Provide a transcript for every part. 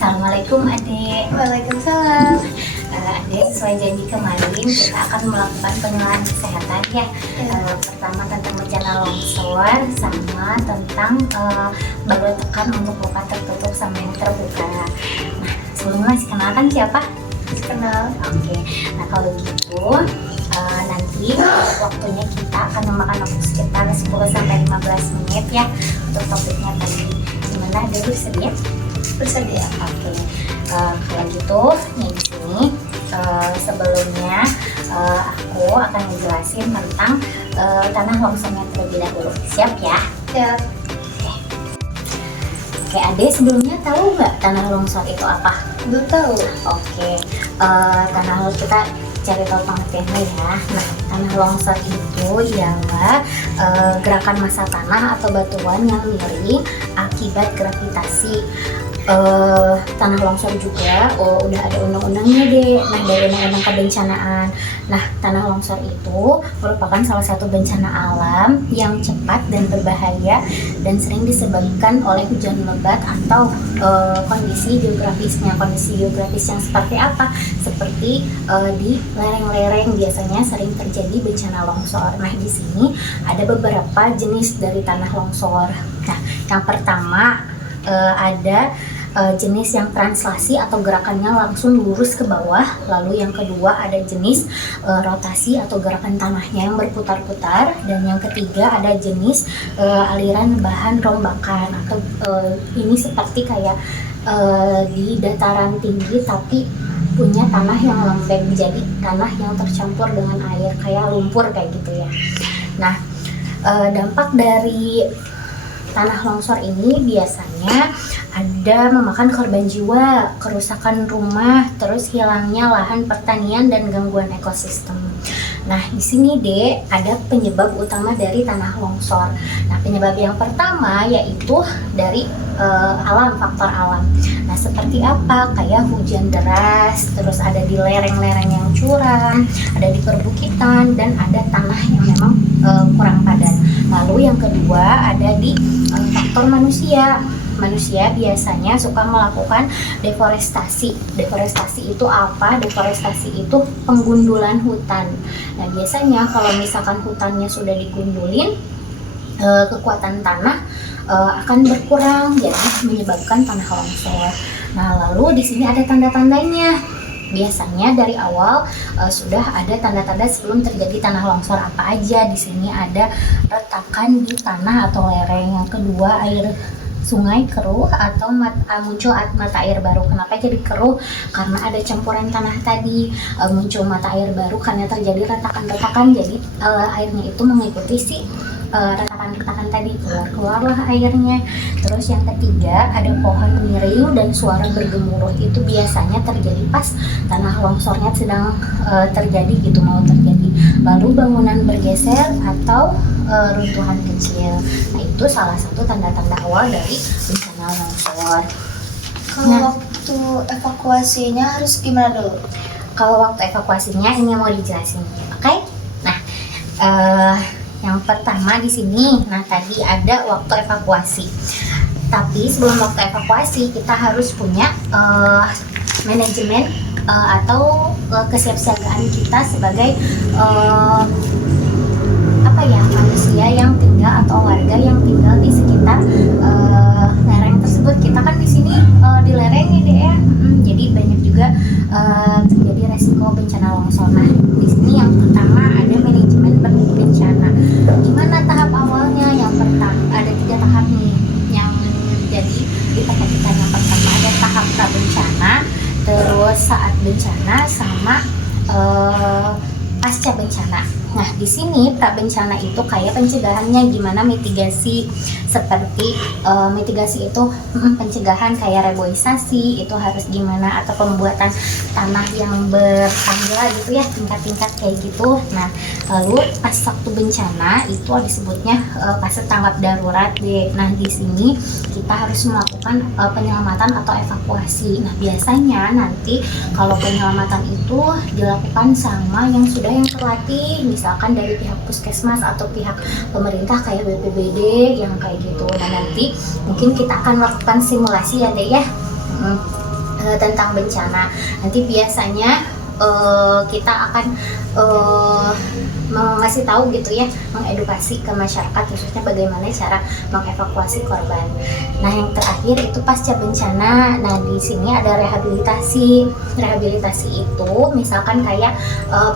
Assalamualaikum adik. Waalaikumsalam. Adik, sesuai janji kemarin kita akan melakukan pengenalan kesehatan ya. Pertama tentang bencana longsor sama tentang baru tekan untuk luka tertutup sama yang terbuka. Nah, sebelumnya kenalkan siapa? Kenal. Oke. Nah kalau gitu nanti waktunya kita akan memakan waktu sekitar 10-15 menit ya untuk topiknya tadi. Gimana, Adik bersedia? Bersedia. Oke, kalau gitu nih di sini sebelumnya aku akan menjelasin tentang tanah longsornya terlebih dahulu. Siap ya? Ya. Oke, Ade sebelumnya tahu nggak tanah longsor itu apa? Belum tahu. Oke, tanah longsor kita cari tahu pengertiannya ya. Nah, tanah longsor itu ialah gerakan massa tanah atau batuan yang miring akibat gravitasi. Tanah longsor juga udah ada undang-undangnya deh. Nah, dari undang-undang kebencanaan. Nah, tanah longsor itu merupakan salah satu bencana alam yang cepat dan berbahaya dan sering disebabkan oleh hujan lebat atau kondisi geografisnya. Kondisi geografis yang seperti apa? Seperti di lereng-lereng biasanya sering terjadi bencana longsor. Nah, di sini ada beberapa jenis dari tanah longsor. Nah, yang pertama ada jenis yang translasi atau gerakannya langsung lurus ke bawah. Lalu yang kedua ada jenis rotasi atau gerakan tanahnya yang berputar-putar. Dan yang ketiga ada jenis aliran bahan rombakan atau ini seperti kayak di dataran tinggi tapi punya tanah yang lembek, jadi tanah yang tercampur dengan air kayak lumpur kayak gitu ya. Nah, dampak dari tanah longsor ini biasanya ada memakan korban jiwa, kerusakan rumah, terus hilangnya lahan pertanian dan gangguan ekosistem. Nah, di sini Dek ada penyebab utama dari tanah longsor. Nah, penyebab yang pertama yaitu dari alam, faktor alam. Nah, seperti apa? Kayak hujan deras, terus ada di lereng-lereng yang curam, ada di perbukitan, dan ada tanah yang memang kurang padat. Lalu yang kedua ada di faktor manusia. Manusia biasanya suka melakukan deforestasi. Deforestasi itu apa? Deforestasi itu penggundulan hutan. Nah, biasanya kalau misalkan hutannya sudah digundulin, kekuatan tanah akan berkurang, jadi menyebabkan tanah longsor. Nah, lalu di sini ada tanda-tandanya. Biasanya dari awal sudah ada tanda-tanda sebelum terjadi tanah longsor. Apa aja? Di sini ada retakan di tanah atau lereng. Yang kedua, air sungai keruh atau muncul mata air baru. Kenapa jadi keruh? Karena ada campuran tanah tadi. Muncul mata air baru karena terjadi retakan-retakan, jadi airnya itu mengikuti si retakan-retakan tadi, keluarlah airnya. Terus yang ketiga ada pohon miring dan suara bergemuruh. Itu biasanya terjadi pas tanah longsornya sedang terjadi gitu, mau terjadi. Lalu bangunan bergeser atau runtuhan kecil. Nah, itu salah satu tanda-tanda awal dari bencana longsor. Kalau waktu evakuasinya harus gimana dulu? Kalau waktu evakuasinya ini mau dijelasin, oke? Nah, yang pertama di sini, nah tadi ada waktu evakuasi. Tapi sebelum waktu evakuasi kita harus punya manajemen atau kesiapsiagaan kita sebagai manusia yang tinggal atau warga yang tinggal di sekitar lereng tersebut. Kita kan di sini di lereng nih deh ya. Jadi banyak juga terjadi resiko bencana longsor. Nah, di sini yang pertama ada manajemen bencana. Gimana tahap awalnya? Yang pertama ada 3 tahap nih yang jadi di tempat kita. Yang pertama ada tahap prabencana, terus saat bencana, sama pasca bencana. Nah, di sini prabencana itu kayak pencegahannya gimana, mitigasi, seperti mitigasi itu pencegahan kayak reboisasi itu harus gimana, atau pembuatan tanah yang bertangga gitu ya, tingkat-tingkat kayak gitu. Nah, lalu pas waktu bencana itu disebutnya fase tanggap darurat deh. Nah, di sini kita harus melakukan penyelamatan atau evakuasi. Nah, biasanya nanti kalau penyelamatan itu dilakukan sama yang terlatih, misalkan dari pihak puskesmas atau pihak pemerintah kayak BPBD yang kayak gitu. Dan nanti mungkin kita akan melakukan simulasi ya Dek ya. tentang bencana. Nanti biasanya kita akan mengasih tahu gitu ya, mengedukasi ke masyarakat khususnya bagaimana cara mengevakuasi korban. Nah, yang terakhir itu pasca bencana. Nah, di sini ada rehabilitasi. Rehabilitasi itu misalkan kayak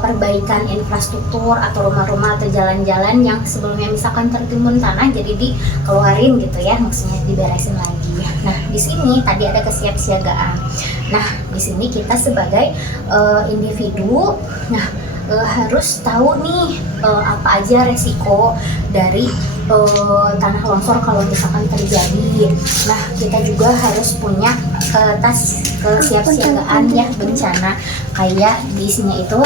perbaikan infrastruktur atau rumah-rumah atau jalan-jalan yang sebelumnya misalkan tertimbun tanah jadi dikeluarin gitu ya, maksudnya diberesin lagi. Nah, di sini tadi ada kesiapsiagaan. Nah, di sini kita sebagai individu, harus tahu nih apa aja resiko dari tanah longsor kalau misalkan terjadi. Nah, kita juga harus punya tas kesiapsiagaan ya bencana. Kayak di sini itu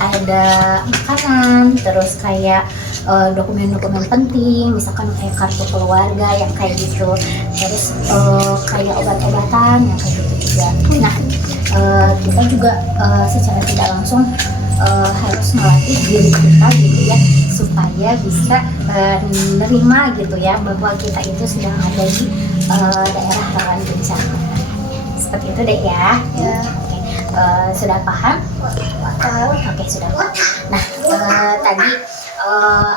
ada makanan, terus kayak dokumen-dokumen penting, misalkan kayak kartu keluarga yang kayak gitu, terus kayak obat-obatan yang kayak gitu juga. Nah, kita juga secara tidak langsung harus melatih diri kita gitu ya, supaya bisa menerima gitu ya bahwa kita itu sedang ada di daerah rawan bencana. Seperti itu deh ya. Ya. Oke. Sudah paham? Tahu. Oke, sudah paham. Nah, tadi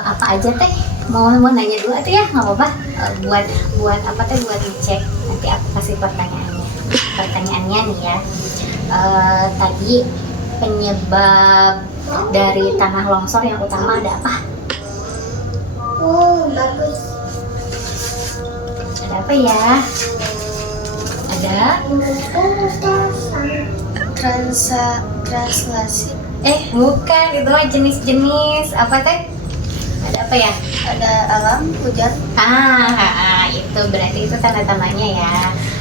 apa aja teh? Mau nanya dulu tuh ya, nggak apa-apa. Buat apa teh? Buat ngecek. Nanti aku kasih pertanyaannya nih ya. Tadi penyebab dari tanah longsor yang utama ada apa? Bagus. Ada apa ya? Ada Translasi. Bukan, itu mah jenis-jenis apa teh? Ada apa ya? Ada alam, hujan. Itu berarti itu tanda-tandanya ya.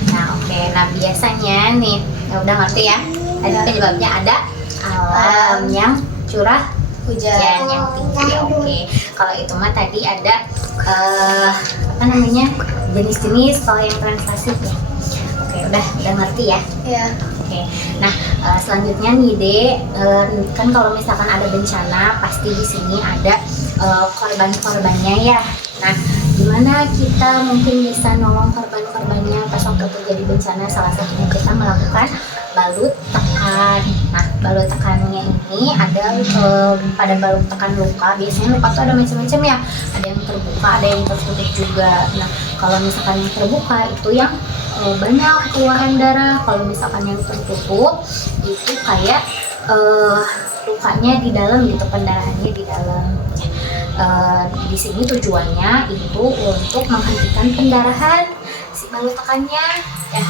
Nah, oke. Nah, biasanya nih, udah ngerti ya? Tadi penyebabnya ada alam yang curah hujan yang tinggi. Oke. Kalau itu mah tadi ada apa namanya? Jenis-jenis kalau yang translasi ya. Oke, udah ngerti ya? Ya. Oke. Nah, selanjutnya nih Dek, kan kalau misalkan ada bencana pasti di sini ada korban-korbannya ya. Nah, gimana kita mungkin bisa nolong korban-korbannya pas waktu terjadi bencana? Salah satunya kita melakukan balut tekan. Nah, balut tekannya ini ada pada balut tekan luka. Biasanya luka tuh ada macam-macam ya. Ada yang terbuka, ada yang tertutup juga. Nah, kalau misalkan yang terbuka itu yang banyak keluaran darah. Kalau misalkan yang tertutup itu kayak lukanya di dalam gitu, pendarahannya di dalam. Di sini tujuannya itu untuk menghentikan pendarahan si balut tekannya ya.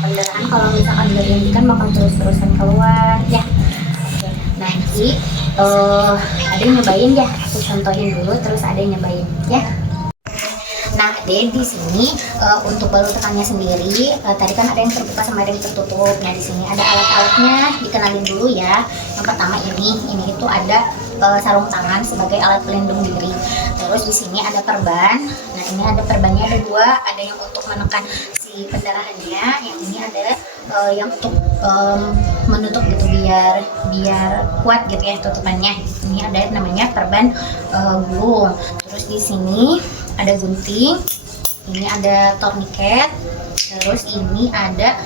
Pendarahan kalau misalkan nggak dihentikan bakal terus-terusan keluar ya. Oke. Nanti ada yang nyobain ya, aku contohin dulu terus ada yang nyobain ya. Nah, di sini untuk balut tekannya sendiri tadi kan ada yang terbuka sama ada yang tertutup. Nah, di sini ada alat-alatnya, dikenalin dulu ya. Yang pertama ini itu ada sarung tangan sebagai alat pelindung diri. Terus di sini ada perban. Nah, ini ada perbannya ada dua, ada yang untuk menekan si pendarahannya, yang ini ada yang untuk menutup gitu biar kuat gitu ya tutupannya. Ini ada namanya perban gulung. Terus di sini ada gunting, ini ada tourniquet, terus ini ada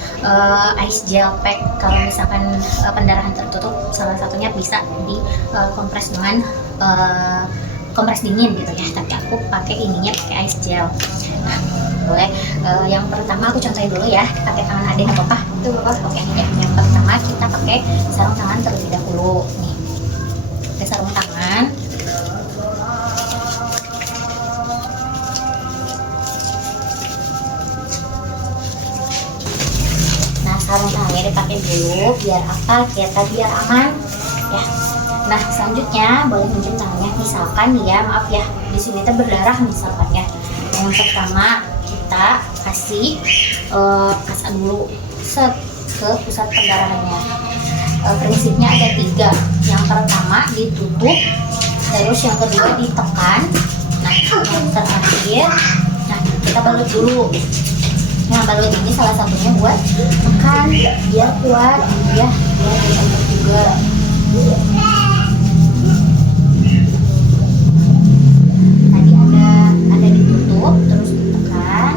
ice gel pack. Kalau misalkan pendarahan tertutup, salah satunya bisa kompres dengan kompres dingin gitu ya. Tapi aku pakai ininya pakai ice gel. Nah, boleh. Yang pertama aku contohin dulu ya, pakai tangan adek nggak apa-apa? Itu apa? Oke. Ya. Yang pertama kita pakai sarung tangan terlebih dahulu. Nih, pakai sarung tangan. Sarung tangannya dipakai dulu biar apa? Biar aman ya. Nah, selanjutnya boleh minjem tangannya, misalkan ya, maaf ya, di sini tuh berdarah misalkan ya. Yang pertama kita kasih pasak dulu set ke pusat pendarahannya. Prinsipnya ada 3. Yang pertama ditutup, terus yang kedua ditekan. Nah, yang terakhir, nah kita balut dulu. Nah, balut ini salah satunya buat tekan biar kuat ya, biar ditutup juga. Tadi ada ditutup terus ditekan.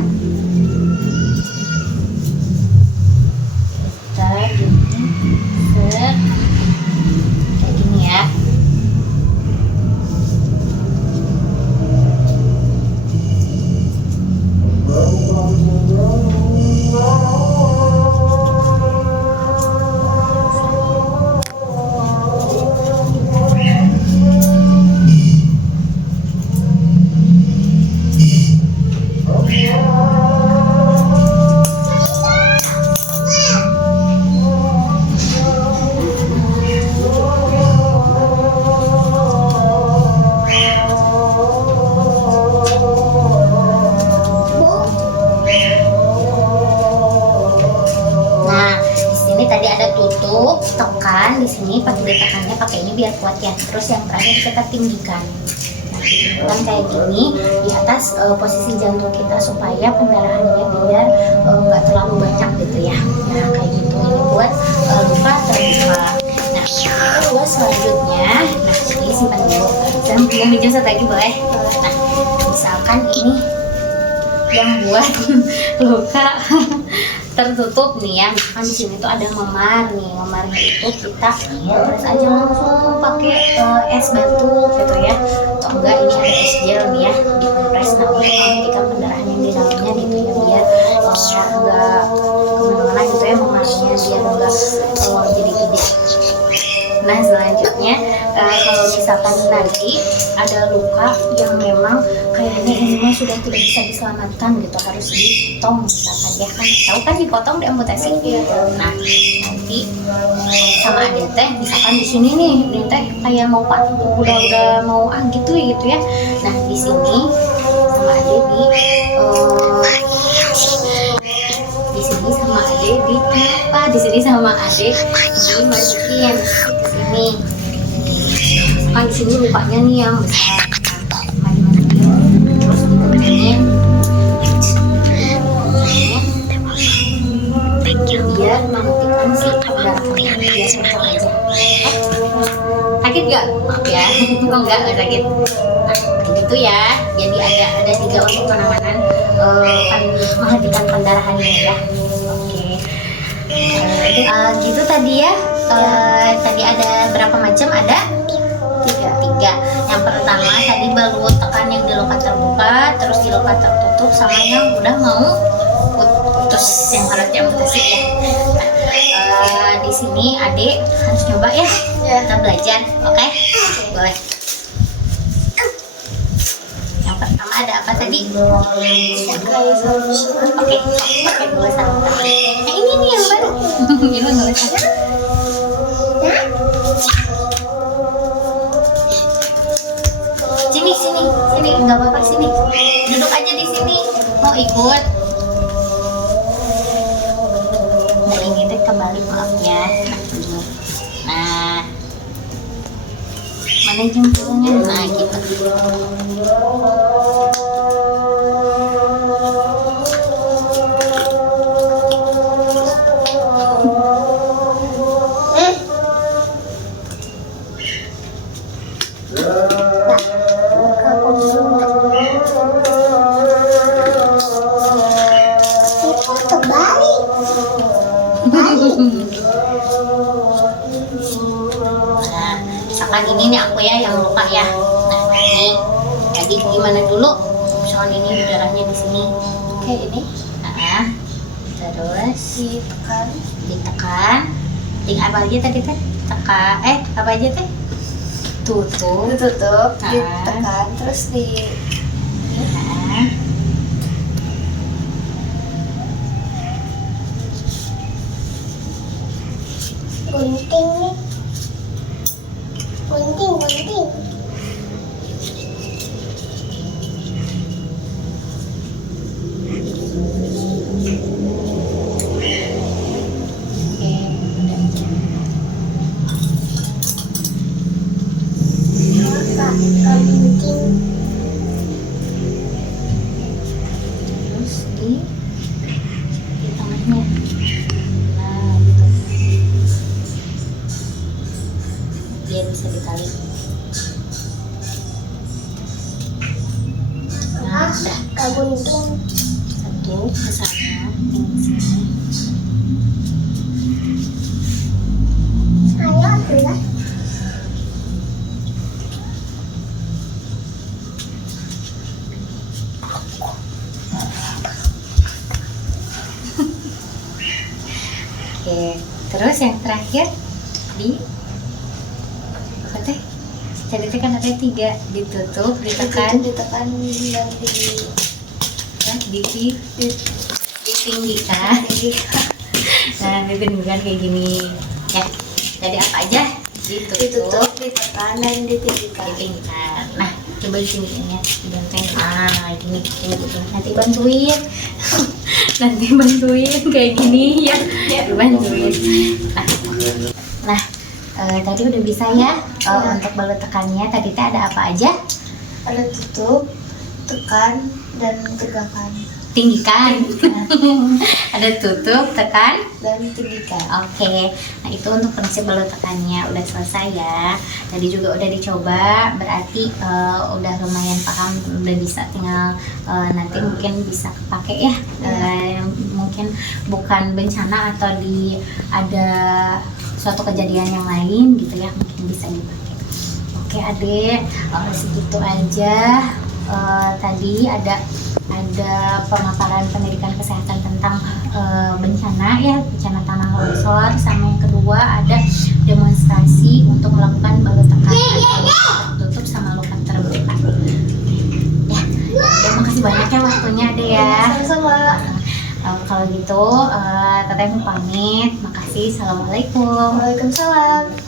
ini pas ditekannya pakai ini biar kuat ya. Terus yang terakhir kita tinggikan. Nah, kan kayak gini di atas posisi jantung kita supaya pendarahannya biar nggak terlalu banyak gitu ya. Nah kayak gitu ini buat luka terbuka. Nah terus selanjutnya, nah ini simpan dulu. Dan mau minjem satu lagi boleh. Nah misalkan ini yang buat luka tertutup nih ya, kan di sini tuh ada memar nih, memarnya itu kita press aja langsung pakai es batu gitu ya, atau enggak ini ada es gel nih ya, dikompres. Nah untuk menghentikan pendarahan yang di dalamnya gitu ya, biar enggak kemana-mana gitu ya memarnya, biar enggak jadi gede. Nah selanjutnya kalau misalkan nanti ada luka yang memang kayaknya ini mah sudah tidak bisa diselamatkan gitu, harus ditong misalkan ya, kan tahu kan dipotong diamputasi. Nah nanti sama Ade teh misalkan di sini nih ini teh kayak mau udah mau gitu ya. Nah di sini sama Ade di sini sama Ade dimasukin ke sini. Kan di sini lukanya nih yang besar. Terus dikeringin. Biar menghentikan si pendarahannya biar kencang aja. Sakit gak? Maaf ya. Oh enggak sakit. Nah, gitu ya. Jadi ada 3 untuk penanganan menghentikan pendarahannya ya. Gitu tadi ya. Tadi ada berapa macam? Ada 3. Yang pertama tadi balut tekan yang di luka terbuka, terus di luka tertutup, sama yang udah mau putus yang harus diamputasi ya. Nah, di sini Ade harus coba ya. Kita belajar, oke? Boleh. Yang pertama ada apa tadi? Oke, pakai dulu satu. Nah ini nih yang baru. Ini nggak usah. Sini, nggak apa-apa sini. Duduk aja di sini. Mau ikut? Nah ini teh kembali, maaf ya. Nah, mana jempolnya? Nah gitu. Nah, misalkan ini nih aku ya yang luka ya. Nah, ini tadi gimana dulu? Misalkan ini darahnya di sini. Oke, ini. Nah, terus ditekan. Apa aja tadi teh? Apa aja teh? Tutup, ditekan, terus di gunting. Terus di tengahnya. Nah, gitu. Biar bisa ditali. Nah, udah. Gunting. Satu ke sana, yang ke sini. Ayo, atulah. Oke, terus yang terakhir di apa teh? Jadi teh kan ada 3, ditutup, ditekan, ditekan dan ditinggikan. Nah, ditinggikan kayak gini ya. Jadi apa aja? Ditutup, ditekan dan ditinggikan. Nah, coba di sini ya, diganteng. Gini. Nanti bantuin. Kayak gini ya. Dibantuin. Nah, tadi udah bisa ya untuk balut tekannya. Tadi teh ada apa aja? Ada tutup, tekan, dan tegakkan. Tinggikan. Ada tutup, tekan, Dan tinggikan. Oke, nah itu untuk prinsip balut tekannya udah selesai ya. Tadi juga udah dicoba, berarti udah lumayan paham, udah bisa. Tinggal nanti mungkin bisa kepake ya. Mungkin bukan bencana atau ada suatu kejadian yang lain gitu ya, mungkin bisa dipakai. Oke adik, segitu aja. Tadi ada pemaparan pendidikan kesehatan tentang bencana ya, bencana tanah longsor, sama yang kedua ada demonstrasi untuk melakukan balut tekan atau tertutup sama luka terbuka. Ya, terima kasih banyak ya waktunya Ade ya. Sama-sama. Kalau gitu Teteh mau pamit. Makasih. Assalamualaikum. Waalaikumsalam.